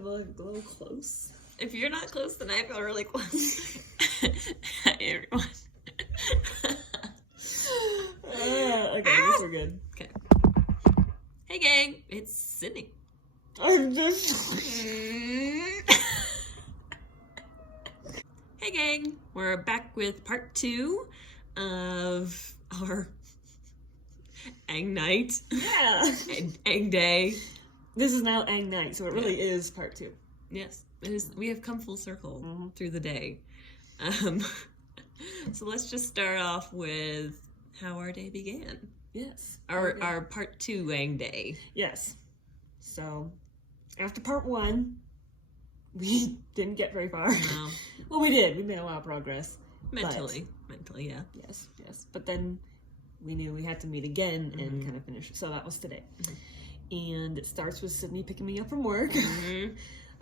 I'm a little close. If you're not close, then I feel really close. Hi, everyone. Okay, I guess we're good. Okay. Hey, gang. It's Sydney. I'm just... Hey, gang. We're back with part 2 of our Aang night. Yeah. Aang day. This is now Aang night, so it really is part 2. Yes, it is. We have come full circle through the day. So let's just start off with how our day began. Yes. Our part 2 Aang day. Yes. So, after part 1, we didn't get very far. No. Well, we did. We made a lot of progress. Mentally, yeah. Yes. But then we knew we had to meet again and kind of finish. So that was today. And it starts with Sydney picking me up from work. Kind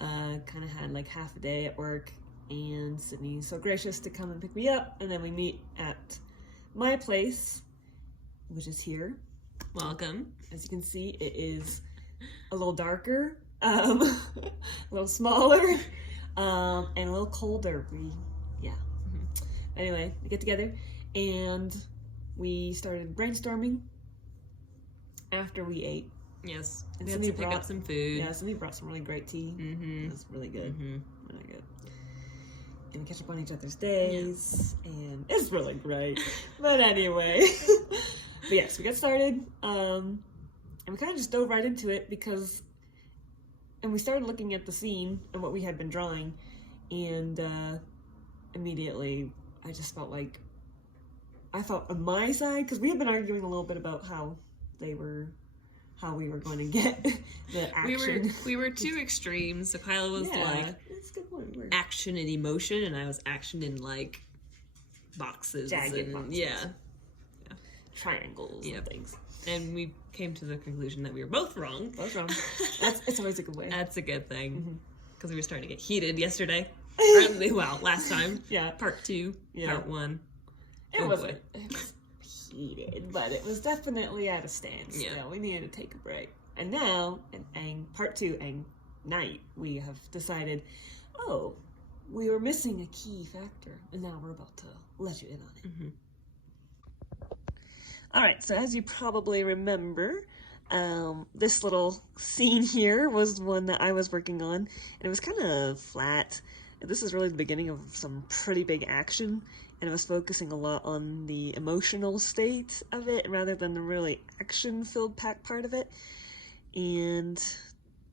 of had like half a day at work, and Sydney's so gracious to come and pick me up, and then we meet at my place, which is here. Welcome. As you can see, it is a little darker, a little smaller, and a little colder. Anyway, we get together and we started brainstorming after we ate. Yes, And we had to pick up some food. Yeah, Sydney brought some really great tea. It was really good. Really good. And we catch up on each other's days, and it's really great. But anyway, but yes, we got started, and we kind of just dove right into it and we started looking at the scene and what we had been drawing, and immediately I just felt like I felt on my side, because we had been arguing a little bit about how we were going to get the action. We were two extremes. So Kilah was like that's a good point. action and emotion, and I was action in like boxes Jagged boxes. Yeah. Triangles and things. And we came to the conclusion that we were both wrong. Both wrong. It's always a good way. That's a good thing, because we were starting to get heated yesterday. Well, last time. Yeah. Part 2. Yeah. Part 1. It was heated, but it was definitely at a standstill. Yeah. We needed to take a break. And now, in Aang Part 2, Aang Night, we have decided, we were missing a key factor, and now we're about to let you in on it. Alright, so as you probably remember, this little scene here was one that I was working on, and it was kind of flat. This is really the beginning of some pretty big action, and it was focusing a lot on the emotional state of it rather than the really action-filled pack part of it. And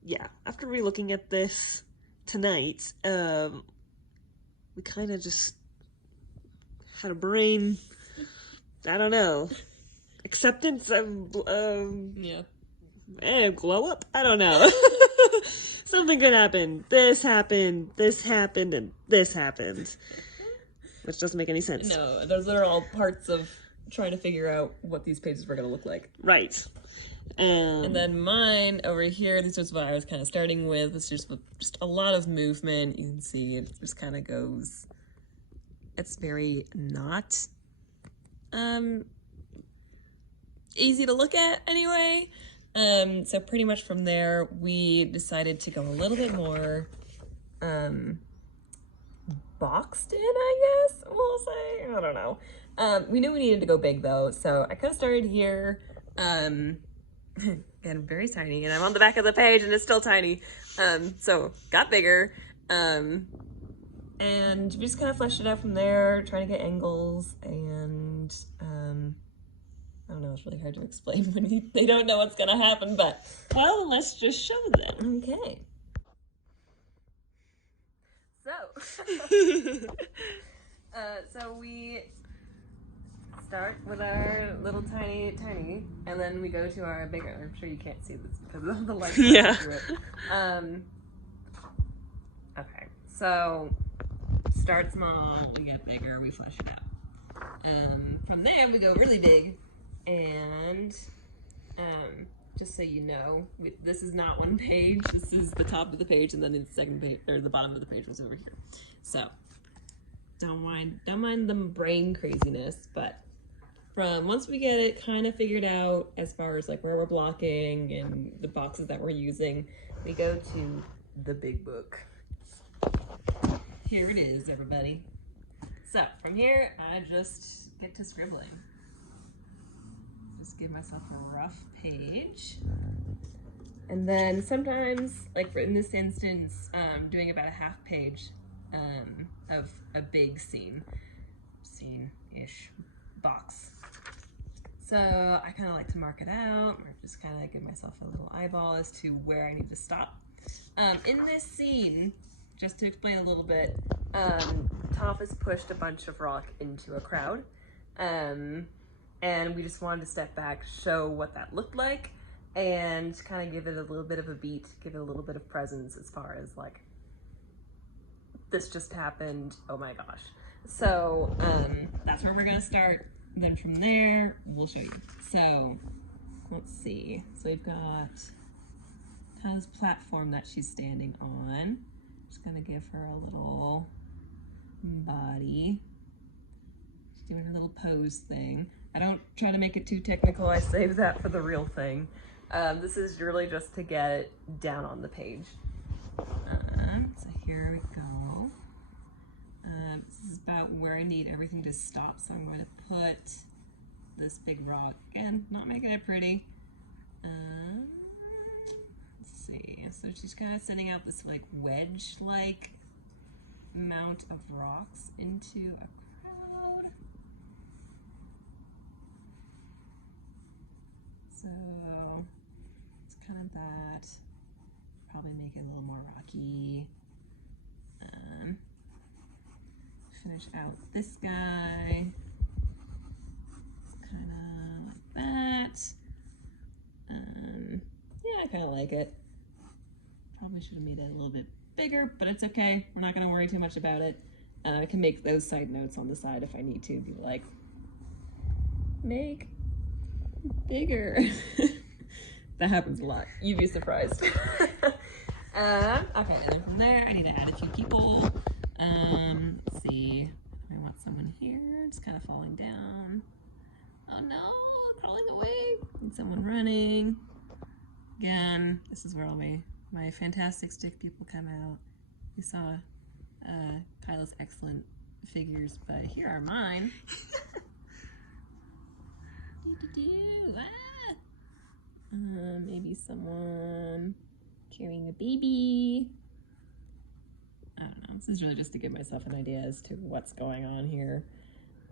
yeah, after re-looking at this tonight, we kind of just had a brain, I don't know, acceptance of glow up? I don't know. Something good happened. This happened, and this happened. Which doesn't make any sense. No, those are all parts of trying to figure out what these pages were going to look like. Right. And then mine over here, this was what I was kind of starting with. It's just a lot of movement. You can see it just kind of goes. It's very not easy to look at anyway. So pretty much from there, we decided to go a little bit more boxed in, I guess we'll say. I don't know. We knew we needed to go big though, so I kind of started here. Again, very tiny, and I'm on the back of the page and it's still tiny. So got bigger. And we just kind of fleshed it out from there, trying to get angles, and I don't know, it's really hard to explain when they don't know what's gonna happen, but well, let's just show them. Okay. So we start with our little tiny, and then we go to our bigger. I'm sure you can't see this because of the light. Yeah. Through it. Okay. So start small, we get bigger, we flesh it out. From there we go really big, and just so you know, this is not one page. This is the top of the page, and then the second page, or the bottom of the page was over here. So don't mind the brain craziness, but from once we get it kind of figured out as far as like where we're blocking and the boxes that we're using, we go to the big book. Here it is, everybody. So from here, I just get to scribbling. Just give myself a rough page. And then sometimes, like in this instance, doing about a half page of a big scene-ish box. So I kind of like to mark it out, or just kind of give myself a little eyeball as to where I need to stop. In this scene, just to explain a little bit, Toph has pushed a bunch of rock into a crowd, and we just wanted to step back, show what that looked like, and kind of give it a little bit of a beat, give it a little bit of presence as far as like, this just happened, oh my gosh. So that's where we're gonna start. Then from there, we'll show you. So let's see. So we've got kind of this platform that she's standing on. Just gonna give her a little body. She's doing her little pose thing. I don't try to make it too technical. I save that for the real thing. This is really just to get it down on the page. So here we go. This is about where I need everything to stop. So I'm going to put this big rock, again, not making it pretty. Let's see. So she's kind of sending out this like wedge-like amount of rocks into a crowd. So it's kind of that. Probably make it a little more rocky. Finish out this guy. It's kind of like that. Yeah, I kind of like it. Probably should have made it a little bit bigger, but it's okay. We're not going to worry too much about it. I can make those side notes on the side if I need to. Be like, make bigger. That happens a lot. You'd be surprised. Okay, and then from there, I need to add a few people. Let's see. I want someone here. It's kind of falling down. Oh no, crawling away. Need someone running. Again, this is where all my fantastic stick people come out. You saw Kilah's excellent figures, but here are mine. Maybe someone carrying a baby. I don't know. This is really just to give myself an idea as to what's going on here.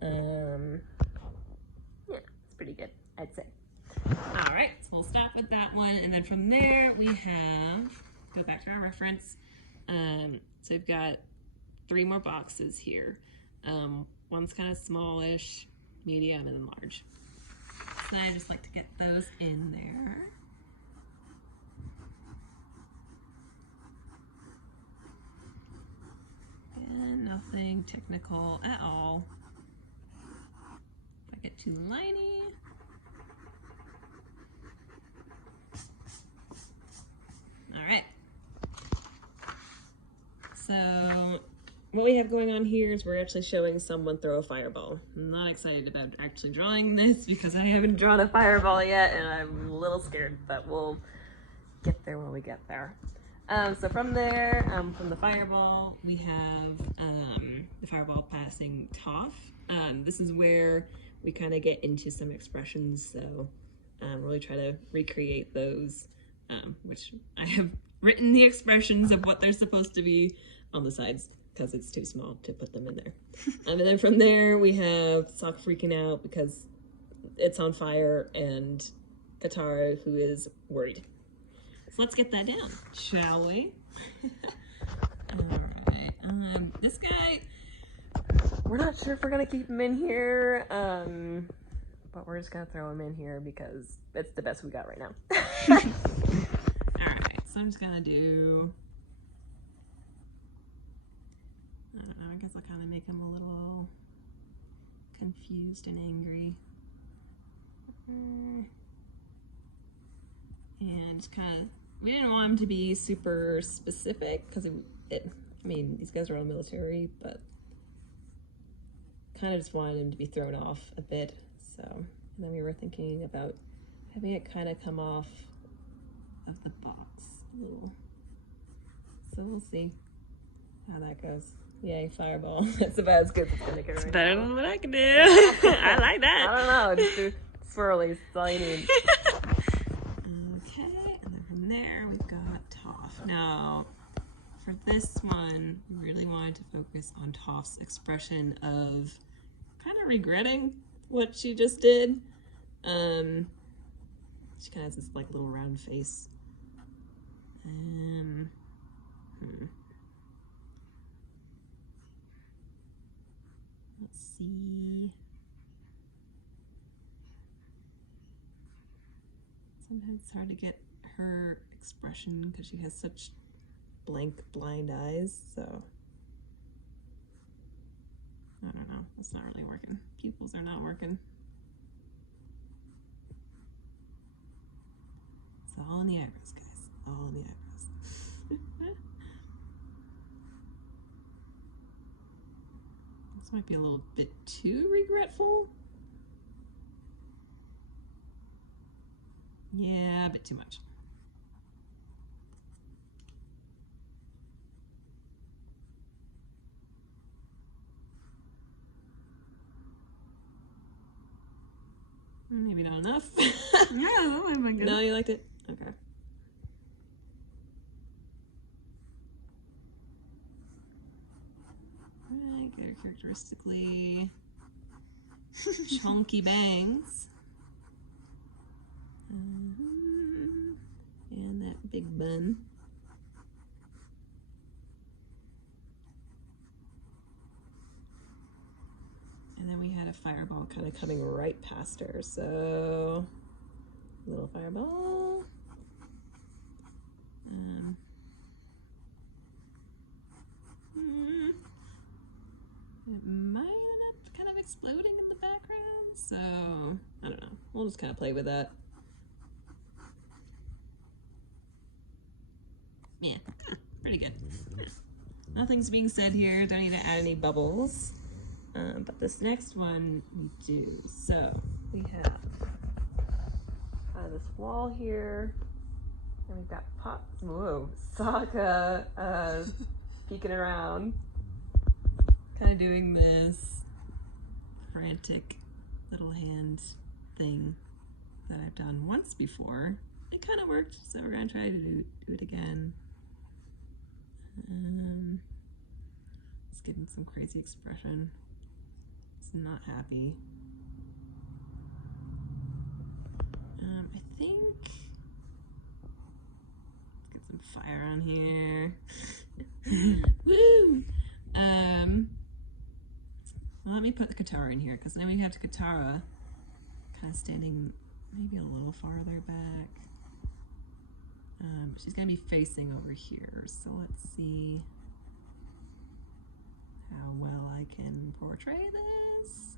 Yeah, it's pretty good, I'd say. All right, so we'll stop with that one, and then from there we have, go back to our reference. So we've got 3 more boxes here. One's kind of smallish, medium, and then large. So I just like to get those in there. And nothing technical at all. If I get too liney. All right. So what we have going on here is we're actually showing someone throw a fireball. I'm not excited about actually drawing this because I haven't drawn a fireball yet and I'm a little scared, but we'll get there when we get there. So from there, from the fireball, we have the fireball passing Toph. This is where we kind of get into some expressions, so really try to recreate those, which I have written the expressions of what they're supposed to be on the sides because it's too small to put them in there. And then from there, we have Sokka freaking out because it's on fire and Katara, who is worried. So let's get that down, shall we? Alright, this guy, we're not sure if we're gonna keep him in here, but we're just gonna throw him in here because it's the best we got right now. Alright, so I'm just gonna do, I don't know, I guess I'll kind of make him a little confused and angry. And just kind of, we didn't want him to be super specific because I mean, these guys are all military, but kind of just wanted him to be thrown off a bit. So, and then we were thinking about having it kind of come off of the box a little so we'll see how that goes. Yay, fireball. That's about as good as it's gonna get right Better now. than what I can do. I like that. I don't know. Just do swirlies. That's all you need. Okay, and then from there we've got Toph. Now, for this one, we really wanted to focus on Toph's expression of kind of regretting what she just did. She kind of has this like little round face. Let's see. Sometimes it's hard to get her expression because she has such blank, blind eyes, so I don't know. It's not really working. Pupils are not working. It's all in the eyebrows, guys. All in the eyebrows. This might be a little bit too regretful. Yeah, a bit too much. Maybe not enough. Yeah, oh my goodness. No, you liked it? Okay. Alright, get her characteristically chunky bangs. And that big bun. And then we had a fireball kind of coming right past her, so little fireball. It might end up kind of exploding in the background, so I don't know. We'll just kind of play with that. Yeah, pretty good. Nothing's being said here. Don't need to add any bubbles. But this next one we do. So we have this wall here, and we've got Sokka peeking around, kind of doing this frantic little hand thing that I've done once before. It kind of worked, so we're gonna try to do it again. Let's give him some crazy expression. He's not happy. I think let's get some fire on here. Woo! Well, let me put the Katara in here because then we have the Katara kind of standing maybe a little farther back. She's gonna be facing over here, so let's see how well I can portray this.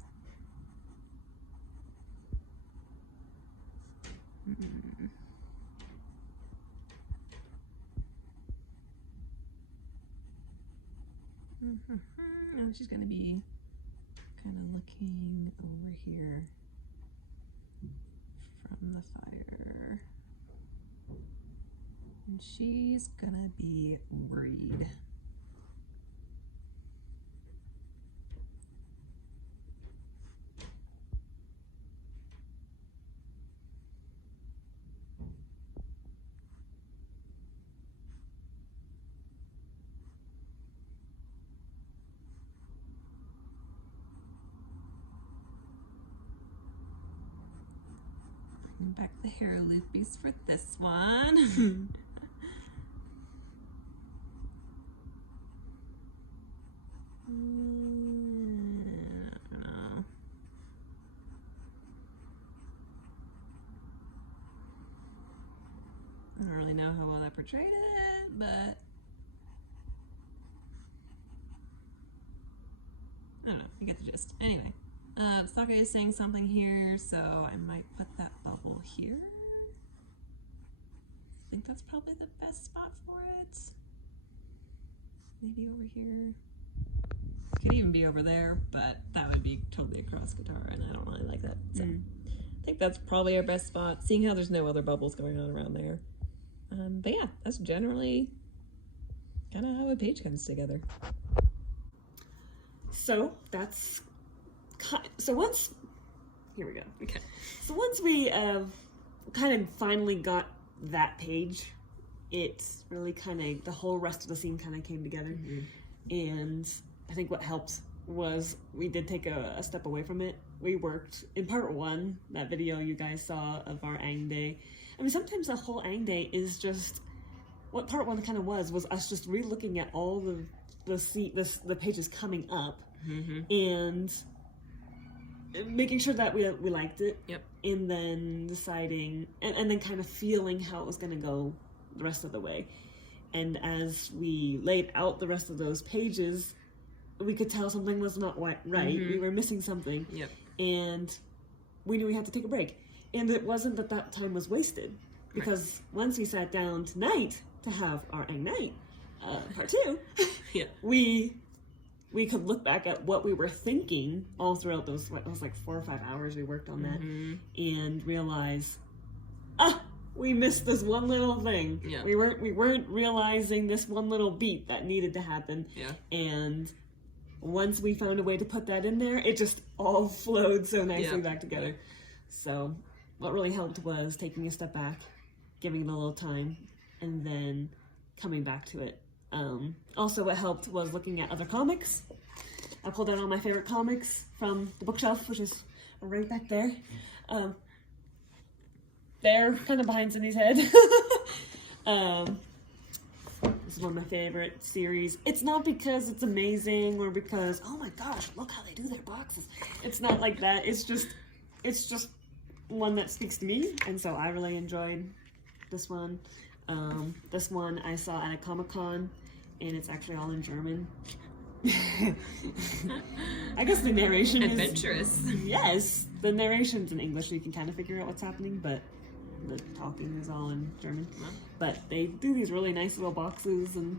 Now she's gonna be kind of looking over here from the fire. And she's gonna be worried. Bring back the hair loopies for this one. I don't really know how well I portrayed it, but I don't know, you get the gist. Anyway, Sokka is saying something here, so I might put that bubble here. I think that's probably the best spot for it. Maybe over here. Could even be over there, but that would be totally across Katara, and I don't really like that. So I think that's probably our best spot, seeing how there's no other bubbles going on around there. But yeah, that's generally kind of a page comes together. So that's once here we go. Okay. So once we kind of finally got that page, it's really kind of the whole rest of the scene kind of came together, and I think what helped was we did take a step away from it. We worked in part 1, that video you guys saw of our Aang Day. I mean, sometimes the whole Aang Day is just what part 1 kind of was us just re-looking at all the pages coming up, and making sure that we liked it, and then deciding and then kind of feeling how it was going to go the rest of the way. And as we laid out the rest of those pages, we could tell something was not right. We were missing something, and we knew we had to take a break. And it wasn't that time was wasted, because once we sat down tonight to have our Aang Night part 2, we could look back at what we were thinking all throughout those, it was like 4 or 5 hours we worked on that, and realize, we missed this one little thing. We weren't realizing this one little beat that needed to happen. And once we found a way to put that in there, it just all flowed so nicely back together. So what really helped was taking a step back, giving it a little time, and then coming back to it. Also, what helped was looking at other comics. I pulled out all my favorite comics from the bookshelf, which is right back there. They're kind of behind Sydney's head. This is one of my favorite series. It's not because it's amazing or because, oh my gosh, look how they do their boxes. It's not like that. It's just one that speaks to me, and so I really enjoyed this one. This one I saw at a Comic-Con, and it's actually all in German. I guess the narration is adventurous. Yes, the narration's in English, so you can kind of figure out what's happening, but the talking is all in German. But they do these really nice little boxes, and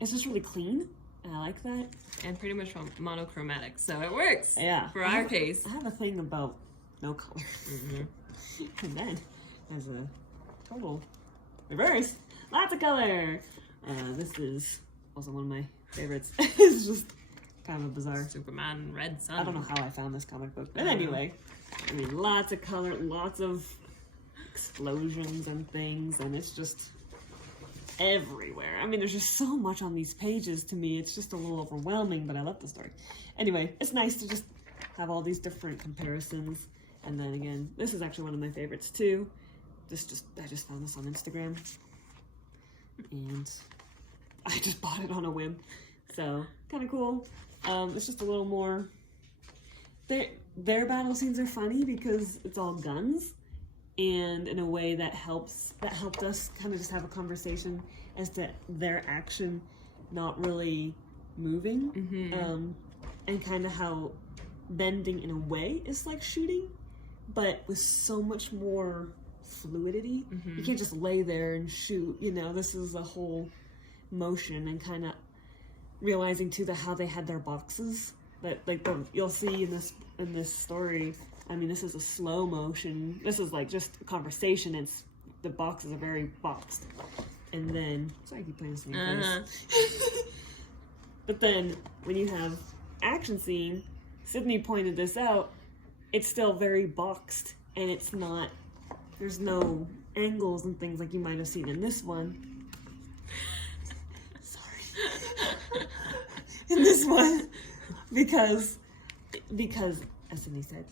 it's just really clean, and I like that. And pretty much monochromatic, so it works. For our case. I have a thing about no color. And then there's a total reverse, lots of color. This is also one of my favorites. It's just kind of bizarre. Superman Red Sun. I don't know how I found this comic book, but anyway, I mean, lots of color, lots of explosions and things, and it's just everywhere. I mean, there's just so much on these pages. To me, it's just a little overwhelming, but I love the story. Anyway, it's nice to just have all these different comparisons. And then again, this is actually one of my favorites too. I just found this on Instagram, and I just bought it on a whim. So kind of cool. It's just a little more. Their battle scenes are funny because it's all guns, and in a way that helped us kind of just have a conversation as to their action not really moving, and kind of how bending in a way is like shooting, but with so much more fluidity. You can't just lay there and shoot, you know. This is a whole motion, and kind of realizing too how they had their boxes that you'll see in this story. I mean, this is a slow motion. This is like just a conversation. It's the boxes are very boxed, and then sorry I keep playing this in your face. But then when you have action scene, Sydney pointed this out. It's still very boxed, and it's not. There's no angles and things like you might have seen in this one. Sorry. In this one, because as Sydney said,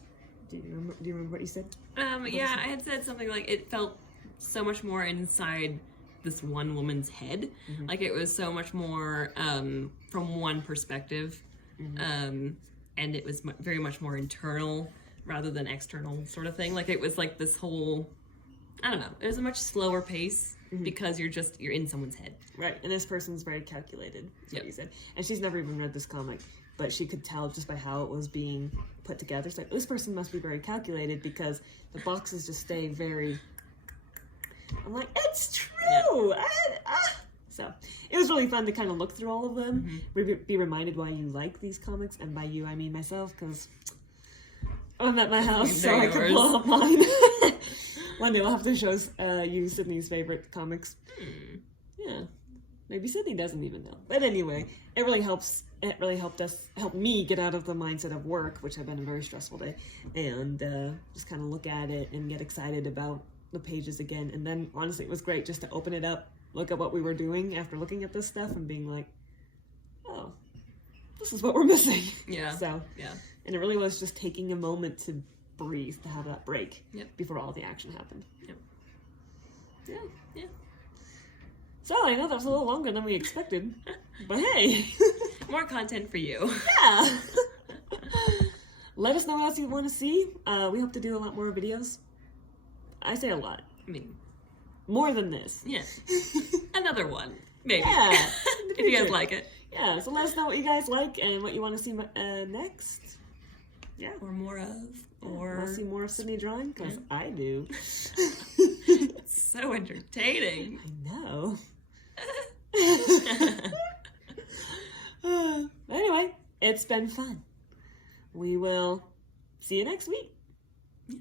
do you remember what you said? Yeah, I had said something like it felt so much more inside this one woman's head. Like it was so much more from one perspective, and it was very much more internal rather than external sort of thing. Like it was like this whole, I don't know, it was a much slower pace because you're in someone's head. Right, and this person's very calculated, is what you said. And she's never even read this comic, but she could tell just by how it was being put together. So like, this person must be very calculated because the boxes just stay very, I'm like, it's true! So it was really fun to kind of look through all of them, be reminded why you like these comics, and by you I mean myself, because I'm at my house, so I can pull up mine. One day we'll have to show you Sydney's favorite comics. Yeah. maybe Sydney doesn't even know. But anyway, it really helps. It really helped me get out of the mindset of work, which had been a very stressful day, and just kind of look at it and get excited about the pages again. And then honestly, it was great just to open it up, look at what we were doing after looking at this stuff, and being like, oh, this is what we're missing. Yeah. So yeah. And it really was just taking a moment to breathe, to have that break before all the action happened. Yep. Yeah. Yeah. So I know that was a little longer than we expected, but hey. More content for you. Yeah. Let us know what else you want to see. We hope to do a lot more videos. I say a lot. I mean, more than this. Yeah. Another one, maybe. Yeah. If you guys like it. Yeah, so let us know what you guys like and what you want to see next. Yeah. Or more of. Or want to see more of Sydney drawing? Because I do. It's so entertaining. I know. Anyway, it's been fun. We will see you next week. Yeah.